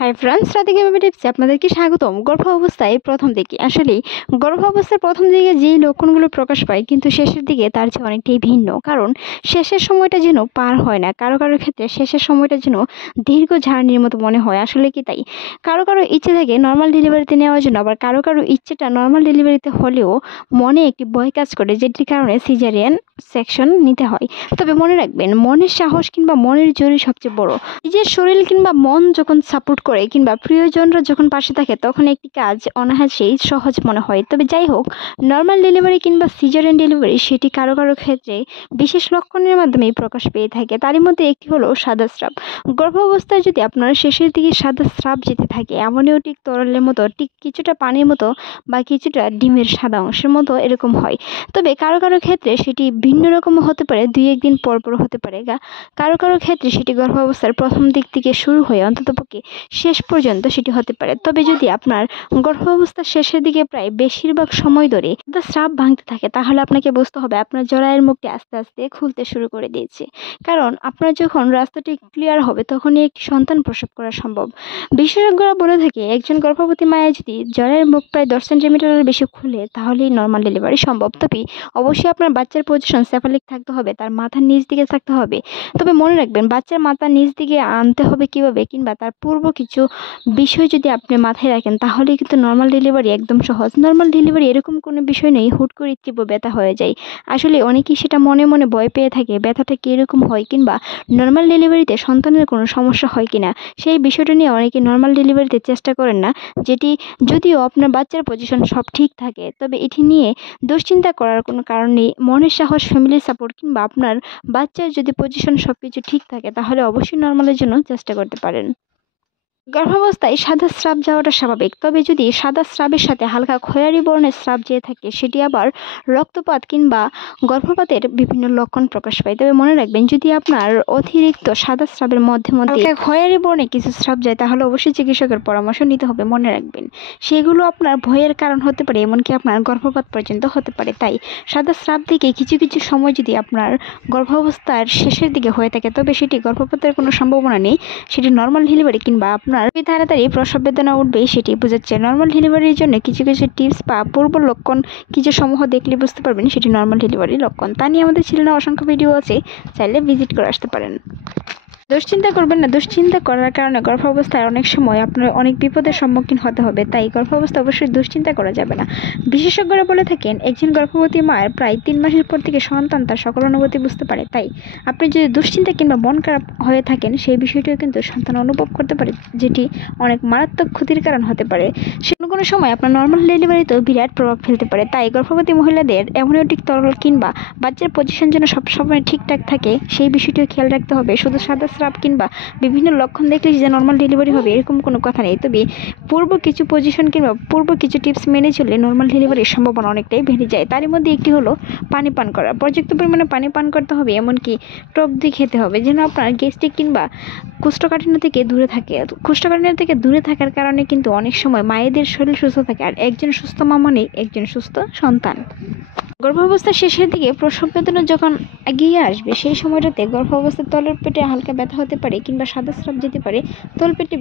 Hi friends, Radhika baby টিপসে আপনাদেরকে স্বাগতম। গর্ভাবস্থায় প্রথম দিকে গর্ভাবস্থার প্রথম দিকে যেই লক্ষণগুলো প্রকাশ পায় কিন্তু শেষের দিকে তার চেয়ে অনেকটাই ভিন্ন। কারণ শেষের সময়টা যেন পার হয় না, কারো কারোর ক্ষেত্রে শেষের সময়টা যেন দীর্ঘ ঝাড়নির মতো মনে হয়। আসলে কি তাই? কারো কারো ইচ্ছে থাকে নর্মাল ডেলিভারিতে নেওয়ার জন্য, আবার কারো কারো ইচ্ছেটা নর্মাল ডেলিভারিতে হলেও মনে একটি ভয় কাজ করে, যেটির কারণে সিজারিয়ান সেকশন নিতে হয়। তবে মনে রাখবেন, মনের সাহস কিংবা মনের জোরই সবচেয়ে বড়। নিজের শরীর কিংবা মন যখন সাপোর্ট করে কিংবা প্রিয়জনরা যখন পাশে থাকে তখন একটি কাজ অনায়াসেই সহজ মনে হয়। তবে যাই হোক, নর্মাল ডেলিভারি কিংবা সিজারিয়ান ডেলিভারি সেটি কারো কারো ক্ষেত্রে বিশেষ লক্ষণের মাধ্যমেই প্রকাশ পেয়ে থাকে। তারই মধ্যে একটি হলো সাদা স্রাব। গর্ভাবস্থায় যদি আপনার শেষের দিকে সাদা স্রাব যেতে থাকে, এমনও ঠিক তরলের মতো, ঠিক কিছুটা পানির মতো বা কিছুটা ডিমের সাদা অংশের মতো এরকম হয়। তবে কারো কারো ক্ষেত্রে সেটি ভিন্ন রকম হতে পারে, 2-1 দিন পর পর হতে পারে। কারো কারো ক্ষেত্রে সেটি গর্ভাবস্থার প্রথম দিক থেকে শুরু হয়ে অন্ততপক্ষে শেষ পর্যন্ত সেটি হতে পারে। তবে যদি আপনার গর্ভাবস্থার শেষের দিকে প্রায় বেশিরভাগ সময় ধরে স্রাব ভাঙতে থাকে, তাহলে আপনাকে বুঝতে হবে আপনার জরায়ুর মুখটি আস্তে আস্তে খুলতে শুরু করে দিয়েছে। কারণ আপনার যখন রাস্তাটি ক্লিয়ার হবে তখনই একটি সন্তান প্রসব করা সম্ভব। বিশেষজ্ঞরা বলে থাকে, একজন গর্ভবতী মায়ের যদি জরায়ুর মুখ প্রায় 10 সেন্টিমিটারের বেশি খুলে তাহলেই নর্মাল ডেলিভারি সম্ভব। তবে অবশ্যই আপনার বাচ্চার পজিশন সেফালিক থাকতে হবে, তার মাথার নিচ দিকে থাকতে হবে। তবে মনে রাখবেন, বাচ্চার মাথা নিচ দিকে আনতে হবে কিভাবে কিংবা তার পূর্ব কিছু বিষয় যদি আপনি মাথায় রাখেন তাহলে কিন্তু নর্মাল ডেলিভারি একদম সহজ। নর্মাল ডেলিভারি এরকম কোনো বিষয় নেই হুট করে তীব্র ব্যথা হয়ে যায়। আসলে অনেকেই সেটা মনে মনে ভয় পেয়ে থাকে, ব্যথাটা কীরকম হয় কিংবা নর্মাল ডেলিভারিতে সন্তানের কোনো সমস্যা হয় কিনা, সেই বিষয়টা নিয়ে অনেকে নর্মাল ডেলিভারিতে চেষ্টা করেন না। যেটি যদিও আপনার বাচ্চার পজিশন সব ঠিক থাকে, তবে এটি নিয়ে দুশ্চিন্তা করার কোনো কারণ নেই। মনের সাহস, ফ্যামিলি সাপোর্ট কিংবা আপনার বাচ্চার যদি পজিশন সব কিছু ঠিক থাকে তাহলে অবশ্যই নর্মালের জন্য চেষ্টা করতে পারেন। গর্ভাবস্থায় সাদা স্রাব যাওয়াটা স্বাভাবিক। তবে যদি সাদা স্রাবের সাথে হালকা খয়েরি বর্ণের স্রাব যেয়ে থাকে, সেটি আবার রক্তপাত কিংবা গর্ভপাতের বিভিন্ন লক্ষণ প্রকাশ পায়। তবে মনে রাখবেন, যদি আপনার অতিরিক্ত সাদা স্রাবের মধ্যে মধ্যে খয়েরি বর্ণে কিছু স্রাব যায় তাহলে অবশ্যই চিকিৎসকের পরামর্শ নিতে হবে। মনে রাখবেন, সেগুলো আপনার ভয়ের কারণ হতে পারে, এমনকি আপনার গর্ভপাত পর্যন্ত হতে পারে। তাই সাদা স্রাব থেকে কিছু কিছু সময় যদি আপনার গর্ভাবস্থার শেষের দিকে হয়ে থাকে তবে সেটি গর্ভপাতের কোনো সম্ভাবনা নেই, সেটি নর্মাল ডেলিভারি কিংবা আপনার তাড়াতাড়ি প্রসব বেদনা উঠবে সেটি বোঝাচ্ছে। নর্মাল ডেলিভারির জন্য কিছু কিছু টিপস বা পূর্ব লক্ষণ কিছু সমূহ দেখলে বুঝতে পারবেন সেটি নর্মাল ডেলিভারির লক্ষণ। তা নিয়ে আমাদের চ্যানেলে অসংখ্য ভিডিও আছে, চাইলে ভিজিট করে আসতে পারেন। দুশ্চিন্তা করবেন না। দুশ্চিন্তা করার কারণে গর্ভাবস্থায় অনেক সময় আপনার অনেক বিপদের সম্মুখীন হতে হবে। তাই গর্ভাবস্থা অবশ্যই দুশ্চিন্তা করা যাবে না। বিশেষজ্ঞরা বলে থাকেন, একজন গর্ভবতী মায়ের প্রায় 3 মাসের পর থেকে সন্তান তার সকল অনুভূতি বুঝতে পারে। তাই আপনি যদি দুশ্চিন্তা কিংবা মন খারাপ হয়ে থাকেন, সেই বিষয়টিও কিন্তু সন্তান অনুভব করতে পারে, যেটি অনেক মারাত্মক ক্ষতির কারণ হতে পারে। সে কোনো সময় আপনার নর্মাল ডেলিভারিতেও বিরাট প্রভাব ফেলতে পারে। তাই গর্ভবতী মহিলাদের অ্যামনিওটিক তরল কিংবা বাচ্চার পজিশন যেন সবসময় ঠিকঠাক থাকে, সেই বিষয়টিও খেয়াল রাখতে হবে। শুধু সাদা স্রাব কিংবা বিভিন্ন লক্ষণ দেখলে যে নর্মাল ডেলিভারি হবে এরকম কোনো কথা নেই। তবে পূর্ব কিছু পজিশন কিংবা পূর্ব কিছু টিপস মেনে চললে নর্মাল ডেলিভারির সম্ভাবনা অনেকটাই বেড়ে যায়। তারই মধ্যে একটি হলো পানি পান করা। পর্যাপ্ত পরিমাণে পানি পান করতে হবে, এমনকি টক দিয়ে খেতে হবে, যেন আপনার গ্যাস্ট্রিক কিংবা কোষ্ঠকাঠিন্য থেকে দূরে থাকে। কোষ্ঠকাঠিন্য থেকে দূরে থাকার কারণে কিন্তু অনেক সময় মায়েদের শরীর সুস্থ থাকে, আর একজন সুস্থ মা মানে একজন সুস্থ সন্তান। গর্ভাবস্থার শেষের দিকে প্রসব বেদনা যখন এগিয়ে আসবে, সেই সময়টাতে গর্ভাবস্থার তলের পেটে হালকা ব্যথা হতে পারে কিংবা সাদা স্রাব যেতে পারে, তলপেটে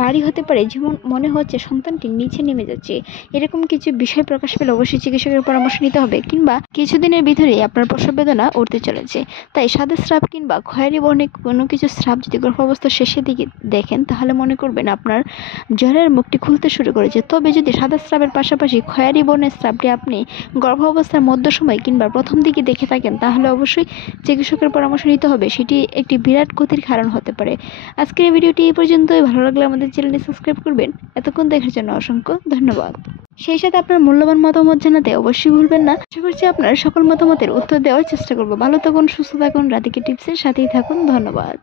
ভারী হতে পারে, যেমন মনে হচ্ছে সন্তানটি নিচে নেমে যাচ্ছে। এরকম কিছু বিষয় প্রকাশ পেলে অবশ্যই চিকিৎসকের পরামর্শ নিতে হবে, কিংবা কিছুদিনের ভিতরেই আপনার প্রসব বেদনা উঠতে চলেছে। তাই সাদা স্রাব কিংবা খয়েরি বর্ণের কোনো কিছু স্রাব যদি গর্ভাবস্থার শেষের দিকে দেখেন তাহলে মনে করবেন আপনার জরায়ুর মুখটি খুলতে শুরু করেছে। তবে যদি সাদা স্রাবের পাশাপাশি খয়েরি বর্ণের স্রাবটি আপনি গর্ভাবস্থার মধ্য সময় কিংবা প্রথম দিকে দেখে থাকেন তাহলে অবশ্যই চিকিৎসকের পরামর্শ নিতে হবে, সেটি একটি বিরাট ক্ষতির কারণ হতে পারে। আজকের এই ভিডিওটি এই পর্যন্তই। ভালো লাগলে আমাদের চ্যানেলটি সাবস্ক্রাইব করবেন। এতক্ষণ দেখার জন্য অসংখ্য ধন্যবাদ। সেই সাথে আপনার মূল্যবান মতামত জানাতে অবশ্যই ভুলবেন না। আশা করছি আপনার সকল মতামতের উত্তর দেওয়ার চেষ্টা করব। ভালো থাকুন, সুস্থ থাকুন, রাধিকা টিপসের সাথেই থাকুন। ধন্যবাদ।